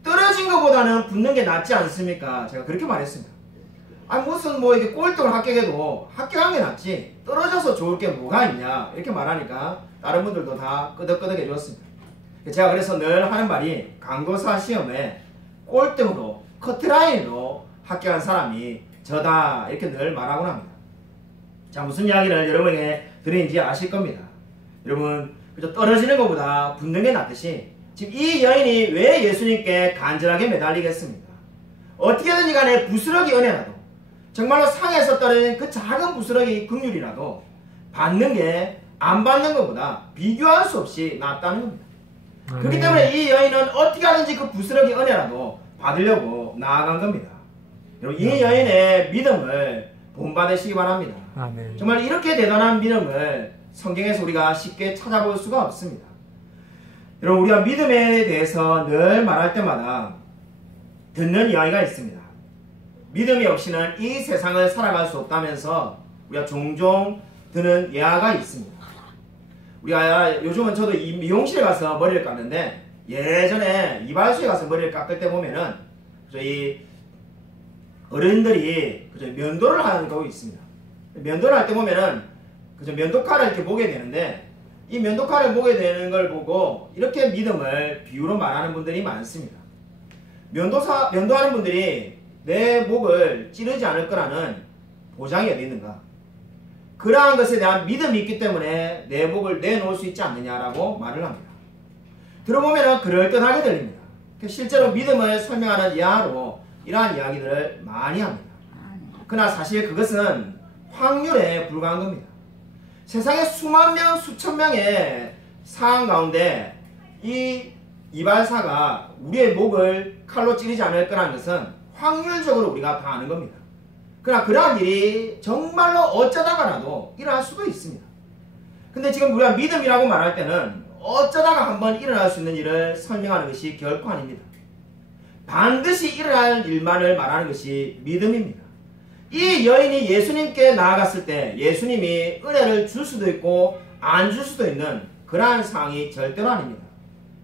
떨어진 것보다는 붙는 게 낫지 않습니까? 제가 그렇게 말했습니다. 아니 무슨 뭐 이게 꼴등을 합격해도 합격한 게 낫지 떨어져서 좋을 게 뭐가 있냐 이렇게 말하니까 다른 분들도 다 끄덕끄덕 해줬습니다. 제가 그래서 늘 하는 말이 강도사 시험에 꼴등으로 커트라인으로 합격한 사람이 저다 이렇게 늘 말하곤 합니다. 자, 무슨 이야기를 여러분에게 드리는지 아실 겁니다. 여러분 그저 떨어지는 것보다 붙는 게 낫듯이 지금 이 여인이 왜 예수님께 간절하게 매달리겠습니까? 어떻게든지 간에 부스러기 은혜라도 정말로 상에서 떨어진 그 작은 부스러기 긍휼이라도 받는 게 안 받는 것보다 비교할 수 없이 낫다는 겁니다. 그렇기 때문에 이 여인은 어떻게 하든지 그 부스러기 은혜라도 받으려고 나아간 겁니다. 여러분 이 여인의 믿음을 본받으시기 바랍니다. 아멘. 정말 이렇게 대단한 믿음을 성경에서 우리가 쉽게 찾아볼 수가 없습니다. 여러분 우리가 믿음에 대해서 늘 말할 때마다 듣는 이야기가 있습니다. 믿음이 없이는 이 세상을 살아갈 수 없다면서 우리가 종종 듣는 예화가 있습니다. 우리가 요즘은 저도 미용실에 가서 머리를 깎는데 예전에 이발소에 가서 머리를 깎을 때 보면은 저희 어른들이 면도를 하는 경우가 있습니다. 면도를 할 때 보면은 면도칼을 이렇게 보게 되는데 이 면도칼을 보게 되는 걸 보고 이렇게 믿음을 비유로 말하는 분들이 많습니다. 면도하는 분들이 내 목을 찌르지 않을 거라는 보장이 어디 있는가? 그러한 것에 대한 믿음이 있기 때문에 내 목을 내놓을 수 있지 않느냐라고 말을 합니다. 들어보면 그럴듯하게 들립니다. 실제로 믿음을 설명하는 예화로 이러한 이야기들을 많이 합니다. 그러나 사실 그것은 확률에 불과한 겁니다. 세상에 수만 명, 수천 명의 상황 가운데 이 이발사가 우리의 목을 칼로 찌르지 않을 거라는 것은 확률적으로 우리가 다 아는 겁니다. 그러나 그러한 일이 정말로 어쩌다가라도 일어날 수도 있습니다. 근데 지금 우리가 믿음이라고 말할 때는 어쩌다가 한번 일어날 수 있는 일을 설명하는 것이 결코 아닙니다. 반드시 일어날 일만을 말하는 것이 믿음입니다. 이 여인이 예수님께 나아갔을 때 예수님이 은혜를 줄 수도 있고 안 줄 수도 있는 그러한 상황이 절대로 아닙니다.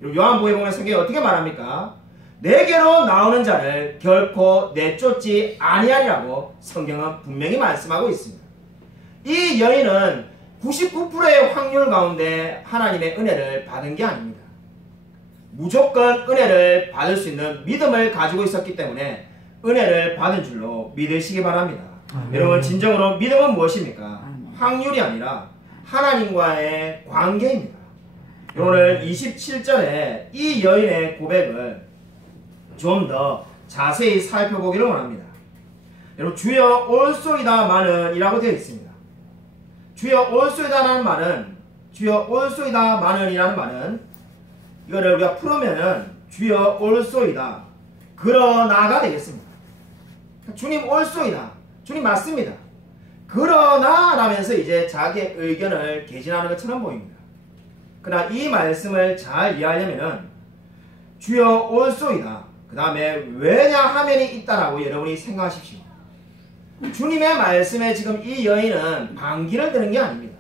요한복음에 성경이 어떻게 말합니까? 내게로 나오는 자를 결코 내쫓지 아니하리라고 성경은 분명히 말씀하고 있습니다. 이 여인은 99%의 확률 가운데 하나님의 은혜를 받은 게 아닙니다. 무조건 은혜를 받을 수 있는 믿음을 가지고 있었기 때문에 은혜를 받은 줄로 믿으시기 바랍니다. 여러분 진정으로 믿음은 무엇입니까? 확률이 아니라 하나님과의 관계입니다. 오늘 27절에 이 여인의 고백을 좀 더 자세히 살펴보기를 원합니다. 여러분 주여 올소이다마는 이라고 되어 있습니다. 주여 올소이다라는 말은 주여 올소이다마는 이라는 말은 이거를 우리가 풀으면은 주여 올소이다 그러나가 되겠습니다. 주님 올소이다 주님 맞습니다. 그러나 라면서 이제 자기의 의견을 개진하는 것처럼 보입니다. 그러나 이 말씀을 잘 이해하려면은 주여 올소이다 그 다음에 왜냐하면이 있다라고 여러분이 생각하십시오. 주님의 말씀에 지금 이 여인은 반기를 드는 게 아닙니다.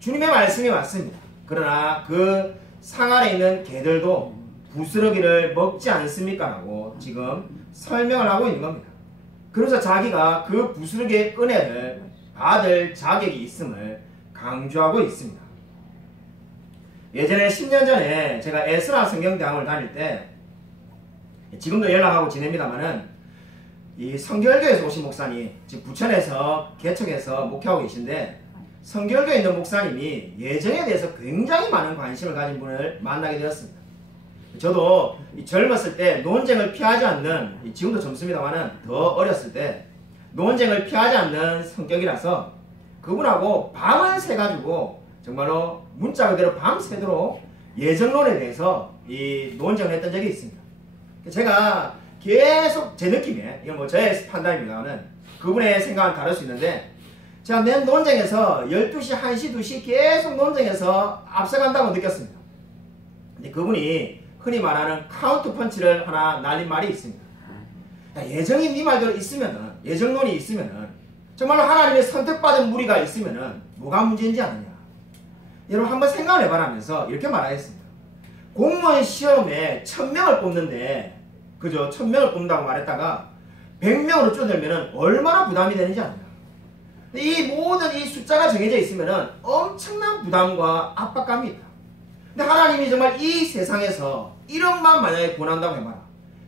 주님의 말씀이 맞습니다. 그러나 그 상 안에 있는 개들도 부스러기를 먹지 않습니까? 라고 지금 설명을 하고 있는 겁니다. 그래서 자기가 그 부스러기의 은혜를 받을 자격이 있음을 강조하고 있습니다. 예전에 10년 전에 제가 에스라 성경대학을 다닐 때 지금도 연락하고 지냅니다만은 이 성결교에서 오신 목사님 지금 부천에서 개척해서 목회하고 계신데 성결교에 있는 목사님이 예정에 대해서 굉장히 많은 관심을 가진 분을 만나게 되었습니다. 저도 젊었을 때 논쟁을 피하지 않는 지금도 젊습니다만은 더 어렸을 때 논쟁을 피하지 않는 성격이라서 그분하고 밤을 새가지고 정말로 문자 그대로 밤새도록 예정론에 대해서 이 논쟁을 했던 적이 있습니다. 제가 계속 제 느낌에 이건 뭐 저의 판단입니다만은 그분의 생각은 다를 수 있는데 제가 내 논쟁에서 12시, 1시, 2시 계속 논쟁에서 앞서간다고 느꼈습니다. 근데 그분이 흔히 말하는 카운트 펀치를 하나 날린 말이 있습니다. 예정이 네 말대로 있으면은 예정론이 있으면은 정말로 하나님의 선택받은 무리가 있으면은 뭐가 문제인지 아느냐. 여러분 한번 생각을 해봐라면서 이렇게 말하겠습니다. 공무원 시험에 1000명을 뽑는데 그죠? 1000명을 뽑는다고 말했다가 100명으로 줄어들면은 얼마나 부담이 되는지 아느냐. 이 모든 이 숫자가 정해져 있으면은 엄청난 부담과 압박감이 있다. 근데 하나님이 정말 이 세상에서 1억만 만약에 구원한다고 해봐라.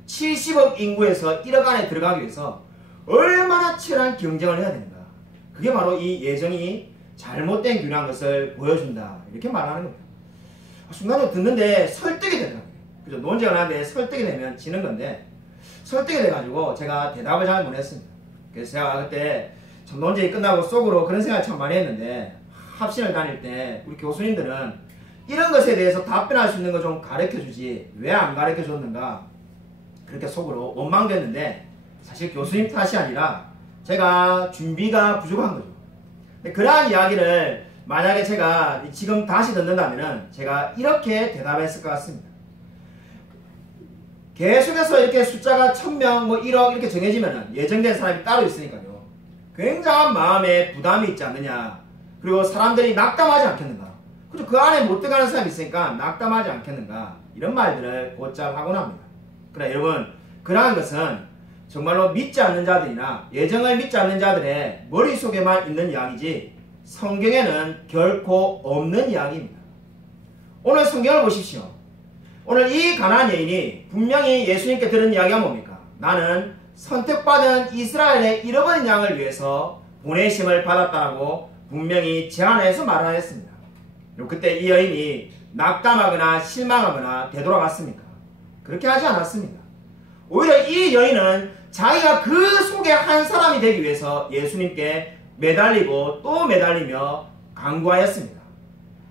70억 인구에서 1억 안에 들어가기 위해서 얼마나 치열한 경쟁을 해야 되는가. 그게 바로 이 예정이 잘못된 균형한 것을 보여준다. 이렇게 말하는 겁니다. 순간적으로 듣는데 설득이 되더라고요. 그죠? 논쟁을 하는데 설득이 되면 지는 건데 설득이 돼가지고 제가 대답을 잘 못했습니다. 그래서 제가 그때 참 논쟁이 끝나고 속으로 그런 생각을 참 많이 했는데 합신을 다닐 때 우리 교수님들은 이런 것에 대해서 답변할 수 있는 거 좀 가르쳐주지 왜 안 가르쳐줬는가 그렇게 속으로 원망됐는데 사실 교수님 탓이 아니라 제가 준비가 부족한 거죠. 근데 그러한 이야기를 만약에 제가 지금 다시 듣는다면은 제가 이렇게 대답했을 것 같습니다. 계속해서 이렇게 숫자가 1000명, 뭐 1억 이렇게 정해지면은 예정된 사람이 따로 있으니까요. 굉장한 마음에 부담이 있지 않느냐. 그리고 사람들이 낙담하지 않겠는가. 그죠? 그 안에 못 들어가는 사람이 있으니까 낙담하지 않겠는가. 이런 말들을 곧잘 하곤 합니다. 그러나 여러분, 그러한 것은 정말로 믿지 않는 자들이나 예정을 믿지 않는 자들의 머릿속에만 있는 이야기지 성경에는 결코 없는 이야기입니다. 오늘 성경을 보십시오. 오늘 이 가나안 여인이 분명히 예수님께 들은 이야기가 뭡니까? 나는 선택받은 이스라엘의 잃어버린 양을 위해서 보내심을 받았다고 분명히 제안해서 말하였습니다. 그때 이 여인이 낙담하거나 실망하거나 되돌아갔습니까? 그렇게 하지 않았습니다. 오히려 이 여인은 자기가 그 속에 한 사람이 되기 위해서 예수님께 매달리고 또 매달리며 간구하였습니다.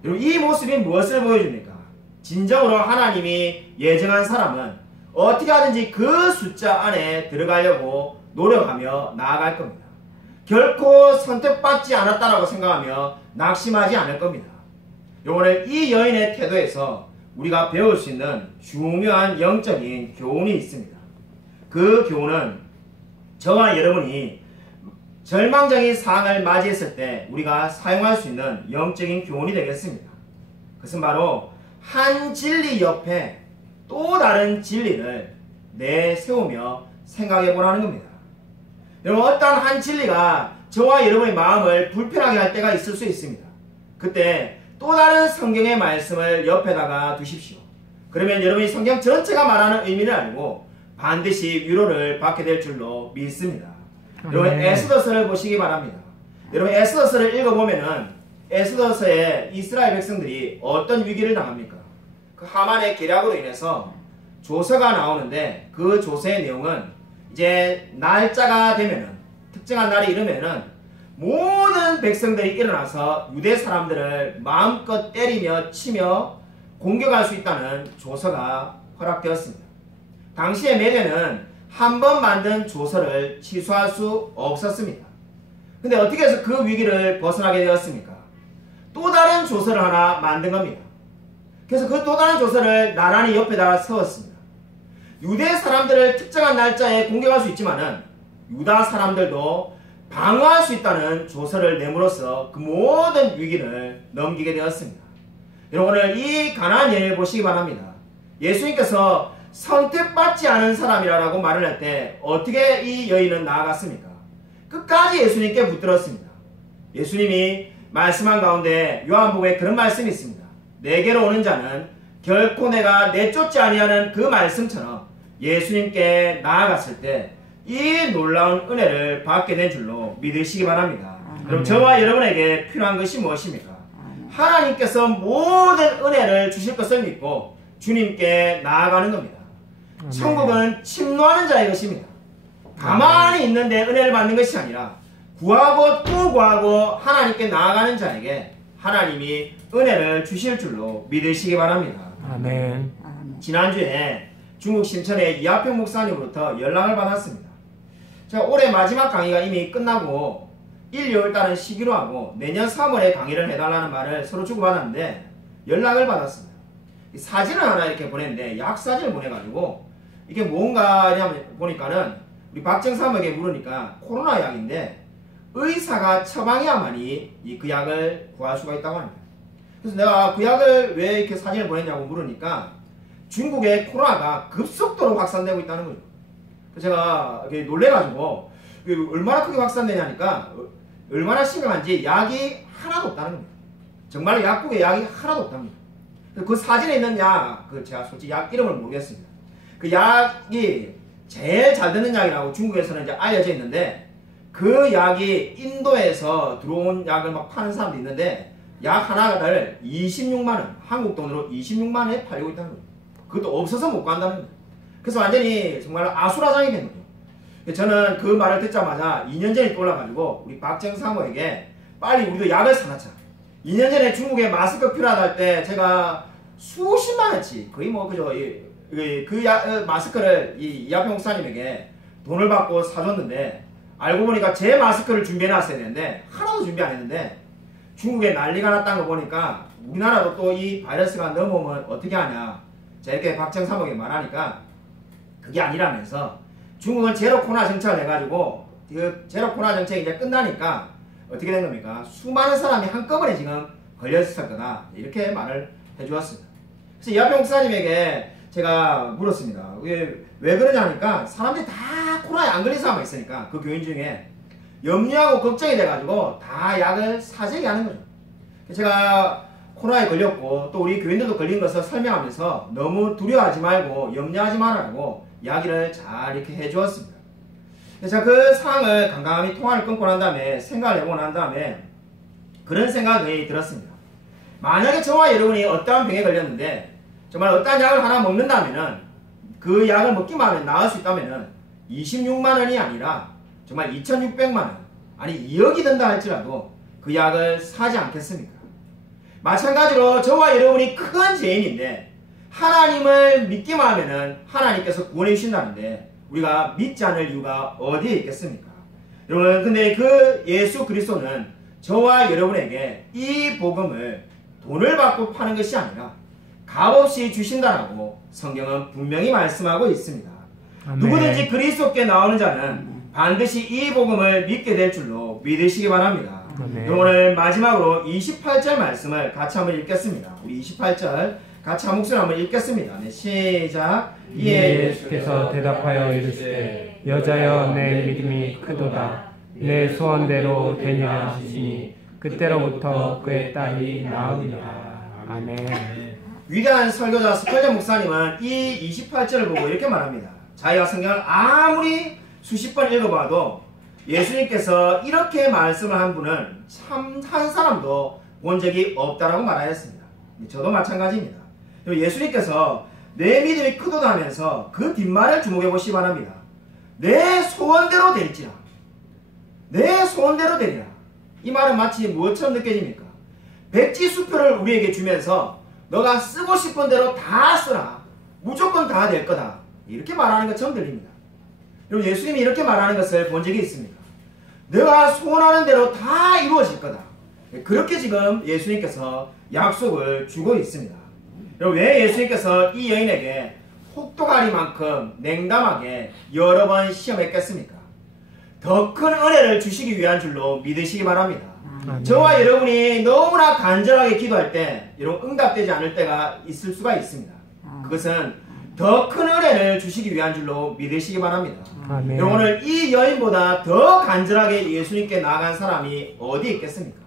여러분 이 모습이 무엇을 보여줍니까? 진정으로 하나님이 예정한 사람은 어떻게 하든지 그 숫자 안에 들어가려고 노력하며 나아갈 겁니다. 결코 선택받지 않았다라고 생각하며 낙심하지 않을 겁니다. 오늘 이 여인의 태도에서 우리가 배울 수 있는 중요한 영적인 교훈이 있습니다. 그 교훈은 저와 여러분이 절망적인 상황을 맞이했을 때 우리가 사용할 수 있는 영적인 교훈이 되겠습니다. 그것은 바로 한 진리 옆에 또 다른 진리를 내세우며 생각해 보라는 겁니다. 여러분 어떤 한 진리가 저와 여러분의 마음을 불편하게 할 때가 있을 수 있습니다. 그때 또 다른 성경의 말씀을 옆에다가 두십시오. 그러면 여러분이 성경 전체가 말하는 의미를 알고 반드시 위로를 받게 될 줄로 믿습니다. 여러분 에스더서를 보시기 바랍니다. 여러분 에스더서를 읽어보면은 에스더서에 이스라엘 백성들이 어떤 위기를 당합니까? 그 하만의 계략으로 인해서 조서가 나오는데 그 조서의 내용은 이제 날짜가 되면은 특정한 날이 이르면은 모든 백성들이 일어나서 유대 사람들을 마음껏 때리며 치며 공격할 수 있다는 조서가 허락되었습니다. 당시의 메대는 한 번 만든 조서를 취소할 수 없었습니다. 근데 어떻게 해서 그 위기를 벗어나게 되었습니까? 또 다른 조서를 하나 만든 겁니다. 그래서 그 또 다른 조서를 나란히 옆에다 세웠습니다. 유대 사람들을 특정한 날짜에 공격할 수 있지만은 유다 사람들도 방어할 수 있다는 조서를 내므로써 그 모든 위기를 넘기게 되었습니다. 여러분 오늘 이 가나안 여인을 보시기 바랍니다. 예수님께서 선택받지 않은 사람이라고 말을 할 때 어떻게 이 여인은 나아갔습니까? 끝까지 예수님께 붙들었습니다. 예수님이 말씀한 가운데 요한복음에 그런 말씀이 있습니다. 내게로 오는 자는 결코 내가 내쫓지 아니하는 그 말씀처럼 예수님께 나아갔을 때 이 놀라운 은혜를 받게 된 줄로 믿으시기 바랍니다. 그럼 저와 여러분에게 필요한 것이 무엇입니까? 하나님께서 모든 은혜를 주실 것을 믿고 주님께 나아가는 겁니다. 천국은 침노하는 자의 것입니다. 가만히 있는데 은혜를 받는 것이 아니라 구하고 또 구하고 하나님께 나아가는 자에게 하나님이 은혜를 주실 줄로 믿으시기 바랍니다. 아멘. 지난주에 중국 신천의 이하평 목사님으로부터 연락을 받았습니다. 제가 올해 마지막 강의가 이미 끝나고 1, 2월 달은 시기로 하고 내년 3월에 강의를 해달라는 말을 서로 주고받았는데 연락을 받았습니다. 사진을 하나 이렇게 보냈는데 약 사진을 보내가지고 이게 뭔가 보니까는 우리 박정삼에게 물으니까 코로나 약인데 의사가 처방해야만이 그 약을 구할 수가 있다고 합니다. 그래서 내가 그 약을 왜 이렇게 사진을 보냈냐고 물으니까 중국의 코로나가 급속도로 확산되고 있다는 거죠. 제가 놀래가지고 얼마나 크게 확산되냐니까 얼마나 심각한지 약이 하나도 없다는 겁니다. 정말 약국에 약이 하나도 없답니다. 그 사진에 있는 약, 제가 솔직히 약 이름을 모르겠습니다. 그 약이 제일 잘 되는 약이라고 중국에서는 이제 알려져 있는데 그 약이 인도에서 들어온 약을 막 파는 사람도 있는데 약 하나를 26만원, 한국 돈으로 26만원에 팔리고 있다는 거예요. 그것도 없어서 못 간다는 거예요. 그래서 완전히 정말 아수라장이 된 거죠. 저는 그 말을 듣자마자 2년 전에 떠올라가지고 우리 박정사모에게 빨리 우리도 약을 사놨자. 2년 전에 중국에 마스크 필요하다 할 때 제가 수십만원치 거의 뭐 그죠 마스크를 이하평 목사님에게 돈을 받고 사줬는데 알고 보니까 제 마스크를 준비해 놨어야 되는데 하나도 준비 안 했는데 중국에 난리가 났다는 거 보니까 우리나라도 또 이 바이러스가 넘어오면 어떻게 하냐. 제가 이렇게 박정사모에게 말하니까 그게 아니라면서 중국은 제로 코로나 정책을 해가지고 그 제로 코로나 정책이 이제 끝나니까 어떻게 된 겁니까? 수많은 사람이 한꺼번에 지금 걸렸을 거다. 이렇게 말을 해주었습니다. 그래서 이하평 목사님에게 제가 물었습니다. 왜 그러냐 하니까 사람들이 다 코로나에 안 걸린 사람이 있으니까 그 교인 중에 염려하고 걱정이 돼가지고 다 약을 사재기 하는 거죠. 제가 코로나에 걸렸고 또 우리 교인들도 걸린 것을 설명하면서 너무 두려워하지 말고 염려하지 말라고 이야기를 잘 이렇게 해주었습니다. 제가 그 상황을 간간히 통화를 끊고 난 다음에 생각을 해보고 난 다음에 그런 생각이 들었습니다. 만약에 저와 여러분이 어떠한 병에 걸렸는데 정말 어떠한 약을 하나 먹는다면은 그 약을 먹기만 하면 나을 수 있다면은 26만원이 아니라 정말 2600만원 아니 2억이 든다 할지라도 그 약을 사지 않겠습니까? 마찬가지로 저와 여러분이 큰 죄인인데 하나님을 믿기만 하면은 하나님께서 구원해 주신다는데 우리가 믿지 않을 이유가 어디에 있겠습니까? 여러분 근데 그 예수 그리스도는 저와 여러분에게 이 복음을 돈을 받고 파는 것이 아니라 값없이 주신다라고 성경은 분명히 말씀하고 있습니다. 아멘. 누구든지 그리스도께 나오는 자는 반드시 이 복음을 믿게 될 줄로 믿으시기 바랍니다. 오늘 마지막으로 28절 말씀을 같이 한번 읽겠습니다. 우리 28절 같이 한 목소리 한번 읽겠습니다. 네, 시작. 이에 예수께서 대답하여 이르시되 여자여 내 믿음이 크도다. 내 소원대로 되니라 하시니 그때로부터 그의 딸이 나으니라. 아멘. 위대한 설교자 스컬전 목사님은 이 28절을 보고 이렇게 말합니다. 자기가 성경을 아무리 수십 번 읽어봐도 예수님께서 이렇게 말씀을 한 분은 참 한 사람도 본 적이 없다라고 말하였습니다. 저도 마찬가지입니다. 예수님께서 내 믿음이 크도다 하면서 그 뒷말을 주목해 보시기 바랍니다. 내 소원대로 될지라. 내 소원대로 되리라. 이 말은 마치 무엇처럼 느껴집니까? 백지수표를 우리에게 주면서 너가 쓰고 싶은 대로 다 쓰라. 무조건 다 될 거다. 이렇게 말하는 것처럼 들립니다. 여러분, 예수님이 이렇게 말하는 것을 본 적이 있습니까? 내가 소원하는 대로 다 이루어질 거다. 그렇게 지금 예수님께서 약속을 주고 있습니다. 여러분, 왜 예수님께서 이 여인에게 혹독하리만큼 냉담하게 여러 번 시험했겠습니까? 더 큰 은혜를 주시기 위한 줄로 믿으시기 바랍니다. 저와 여러분이 너무나 간절하게 기도할 때 여러분 응답되지 않을 때가 있을 수가 있습니다. 그것은 더 큰 은혜를 주시기 위한 줄로 믿으시기 바랍니다. 여러분, 오늘 이 여인보다 더 간절하게 예수님께 나아간 사람이 어디 있겠습니까?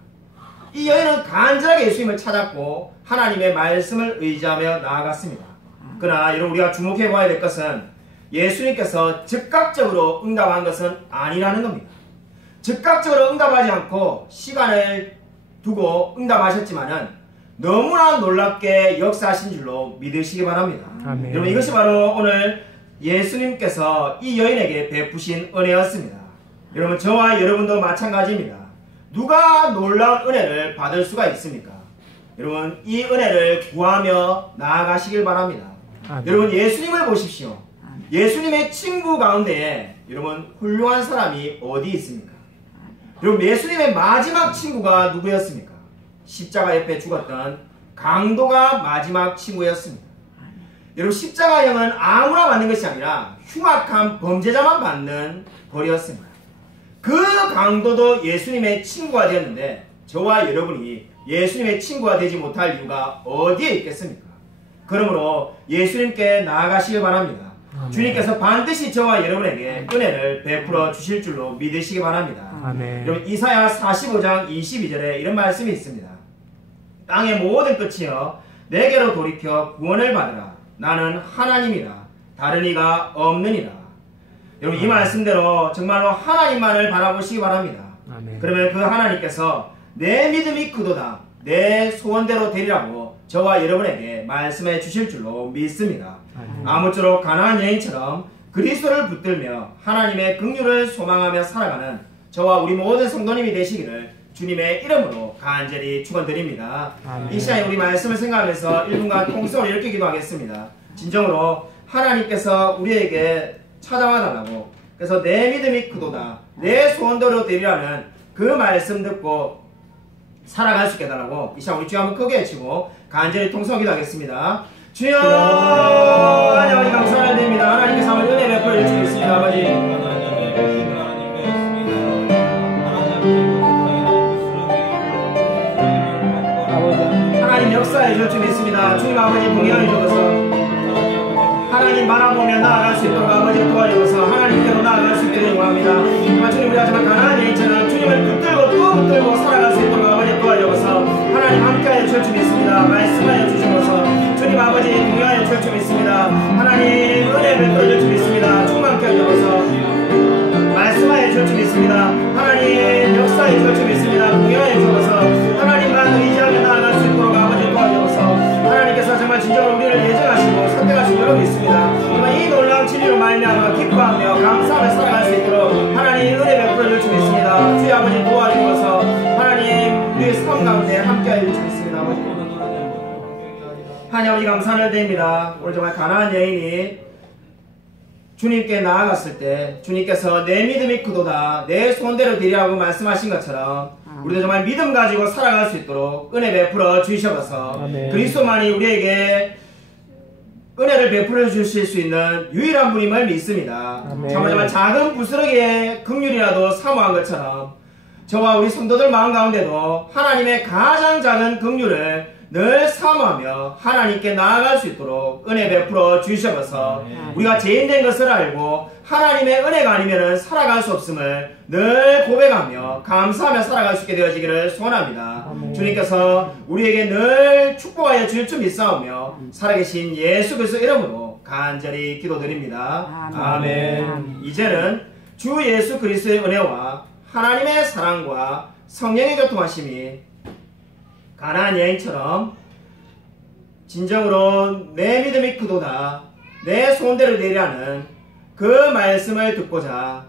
이 여인은 간절하게 예수님을 찾았고 하나님의 말씀을 의지하며 나아갔습니다. 그러나 여러분, 우리가 주목해 봐야 될 것은 예수님께서 즉각적으로 응답한 것은 아니라는 겁니다. 즉각적으로 응답하지 않고 시간을 두고 응답하셨지만은 너무나 놀랍게 역사하신 줄로 믿으시기 바랍니다. 아멘. 여러분, 이것이 바로 오늘 예수님께서 이 여인에게 베푸신 은혜였습니다. 여러분, 저와 여러분도 마찬가지입니다. 누가 놀라운 은혜를 받을 수가 있습니까? 여러분, 이 은혜를 구하며 나아가시길 바랍니다. 여러분, 예수님을 보십시오. 예수님의 친구 가운데에 여러분 훌륭한 사람이 어디 있습니까? 여러분, 예수님의 마지막 친구가 누구였습니까? 십자가 옆에 죽었던 강도가 마지막 친구였습니다. 여러분, 십자가형은 아무나 받는 것이 아니라 흉악한 범죄자만 받는 벌이었습니다. 그 강도도 예수님의 친구가 되었는데 저와 여러분이 예수님의 친구가 되지 못할 이유가 어디에 있겠습니까? 그러므로 예수님께 나아가시기 바랍니다. 주님께서 반드시 저와 여러분에게 은혜를 베풀어 주실 줄로 믿으시기 바랍니다. 여러분, 이사야 45장 22절에 이런 말씀이 있습니다. 땅의 모든 끝이여 내게로 돌이켜 구원을 받으라. 나는 하나님이라 다른 이가 없느니라. 여러분, 이 말씀대로 정말로 하나님만을 바라보시기 바랍니다. 그러면 그 하나님께서 내 믿음이 크도다 내 소원대로 되리라고 저와 여러분에게 말씀해 주실 줄로 믿습니다. 아무쪼록 가나안 여인처럼 그리스도를 붙들며 하나님의 긍휼을 소망하며 살아가는 저와 우리 모든 성도님이 되시기를 주님의 이름으로 간절히 축원드립니다. 이 시간에 우리 말씀을 생각하면서 1분간 통성으로 이렇게 기도하겠습니다. 진정으로 하나님께서 우리에게 찾아와 달라고, 그래서 내 믿음이 크도다 내 소원대로 되리라는 그 말씀 듣고 살아갈 수 있게 해달라고 이 시간 우리 주여 한번 크게 외치고 간절히 통성 기도하겠습니다. 주여, 하나님 감사를 드립니다. 하나님께서 한번 은혜 베풀어 주시겠습니다. 아버지, 하나님 역사해 줄 줄 믿습니다. 주님 아버지 동행하여 주셔서 하나님 바라보며 나아갈 수 있도록 아버지 도와주셔서 하나님께로 나아갈 수 있기를 원합니다. 주님, 우리 하지만 가나안 여인처럼 주님을 붙들고 또 붙들고 살아갈 수 있도록 아버지 도와주셔서 하나님 함께하여 줄 줄 믿습니다. 말씀하여 주셔서 주님 아버지 동행하여 줄 줄 믿습니다. 하나님 은혜 베풀어 줄 줄 믿습니다. 충만케 하셔서 말씀하여 줄 줄 믿습니다. 하나님 역사해 줄 줄 믿습니다. 동행하여 주셔서 하나님만 의지하며 나아갈 수 있도록 아버지 도와주셔서 하나님께서 정말 진정으로 우리를 예정하시고 선택하신 줄로 믿습니다. 정말 이 놀라운 진리로 말미암아 기뻐하며 감사하며 살아갈 수 있도록 하나님 은혜 베풀어 줄 줄 믿습니다. 주의 아버지 도와주셔서 하나님 우리의 삶 가운데 함께하여 줄 줄 믿습니다. 아버지, 하나님 아버지 감사를 드립니다. 오늘 정말 가나안 여인이 주님께 나아갔을 때 주님께서 내 믿음이 크도다 내 소원대로 되리라고 말씀하신 것처럼 우리도 정말 믿음 가지고 살아갈 수 있도록 은혜 베풀어 주셔서 그리스도만이 우리에게 은혜를 베풀어 주실 수 있는 유일한 분임을 믿습니다. 정말 작은 부스러기의 긍휼이라도 사모한 것처럼 저와 우리 성도들 마음 가운데도 하나님의 가장 작은 긍휼을 늘 사모하며 하나님께 나아갈 수 있도록 은혜 베풀어 주셔서 우리가 죄인된 것을 알고 하나님의 은혜가 아니면 살아갈 수 없음을 늘 고백하며 감사하며 살아갈 수 있게 되어지기를 소원합니다. 주님께서 우리에게 늘 축복하여 주실 줄 믿사오며 살아계신 예수 그리스도 이름으로 간절히 기도드립니다. 아멘. 이제는 주 예수 그리스도의 은혜와 하나님의 사랑과 성령의 교통하심이 가나안 여인처럼 진정으로 내 믿음이 크도다 내 소원대로 되리라는 그 말씀을 듣고자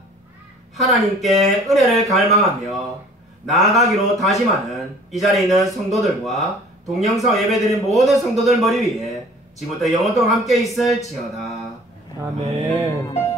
하나님께 은혜를 갈망하며 나아가기로 다짐하는 이 자리에 있는 성도들과 동영상 예배드린 모든 성도들 머리 위에 지금부터 영원토록 함께 있을지어다. 아멘.